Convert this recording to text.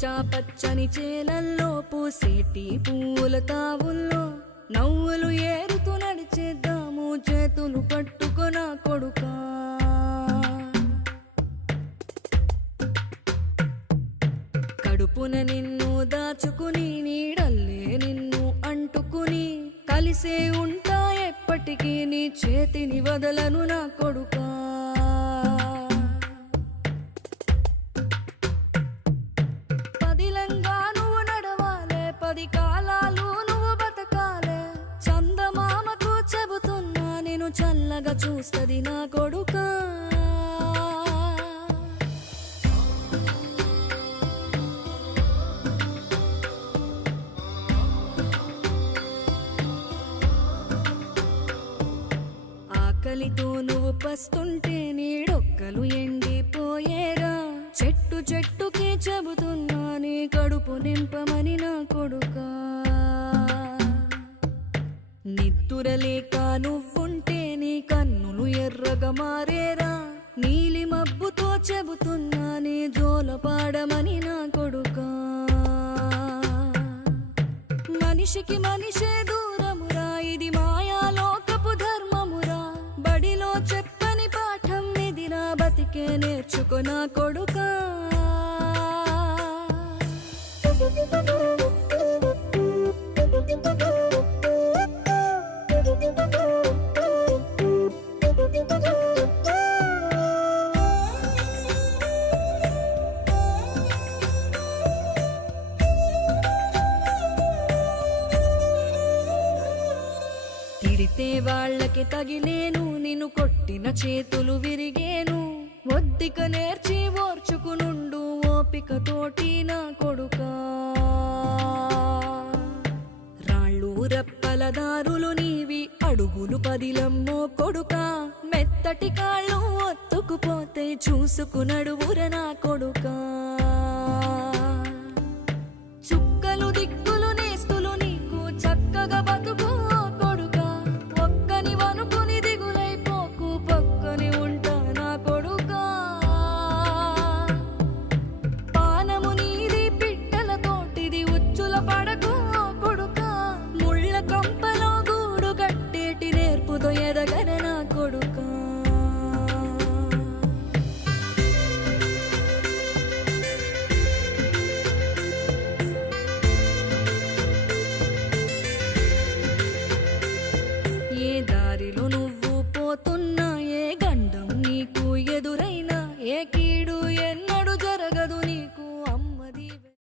పచ్చా పచ్చని చేలల్లో పూసేటి పూల తావుల్లో నవ్వులు ఏరుతూ నడిచేద్దాము చేతులు పట్టుకొన కొడుకా. కడుపున నిన్ను దాచుకుని నీడల్లే నిన్ను అంటుకుని కలిసే ఉంటా ఎప్పటికీ నీ చేతిని వదలను నా కొడుకా. పదిలంగా నువ్వు నడవాలే, 10 కాలాలు నువ్వు బతకాలే. చందమామకు చెబుతున్నా నేను చల్లగా చూస్తది నా కొడుకా. ఆకలితో నువ్వు పస్తుంటే నీడొక్కలు ఎండిపోయేరా. చెట్టు చెట్టుకి చెబుతున్నా నీ కడుపు నింపమని నా కొడుకా. నిద్దురలేక నువ్వుంటే నీ కన్నులు ఎర్రగా మారేరా. నీలి మబ్బుతో చెబుతున్నా నీ జోల పాడమని నా కొడుకా. మనిషికి మనిషే దూరమురా, ఇది మాయాలోకపు ధర్మమురా. బడిలో చెప్పని పాఠం ఇదిరా, బతికే నేర్చుకో నా కొడుకా. తిడితే వాళ్ళకి తగిలేను, నిన్ను కొట్టిన చేతులు విరిగేను. ఒద్దిక నేర్చి ఓర్చుకునుండు ఓపిక తోటి నా కొడుకా. రాళ్ళు రప్పల దారులు నీవి, అడుగులు పదిలమ్మో కొడుకా. మెత్తటి కాళ్ళు ఒత్తుకుపోతే చూసుకునడువుర నా కొడుకా. చుక్కలు దిక్కులు నేస్తులు నీకు చక్కగా బతుకు కొడుకా. ఒక్కని వనుకుని దిగులైపోకు, పక్కని ఉంటా నా కొడుకా. పానము నీది పిట్టల తోటిది, ఉచ్చుల పడకు కొడుకా. ముళ్ళ కంపలో గూడు కట్టేటి నేర్పుతో ఎదగన నా కొడుకా. ఏ దారిలో నువ్వు పోతున్నా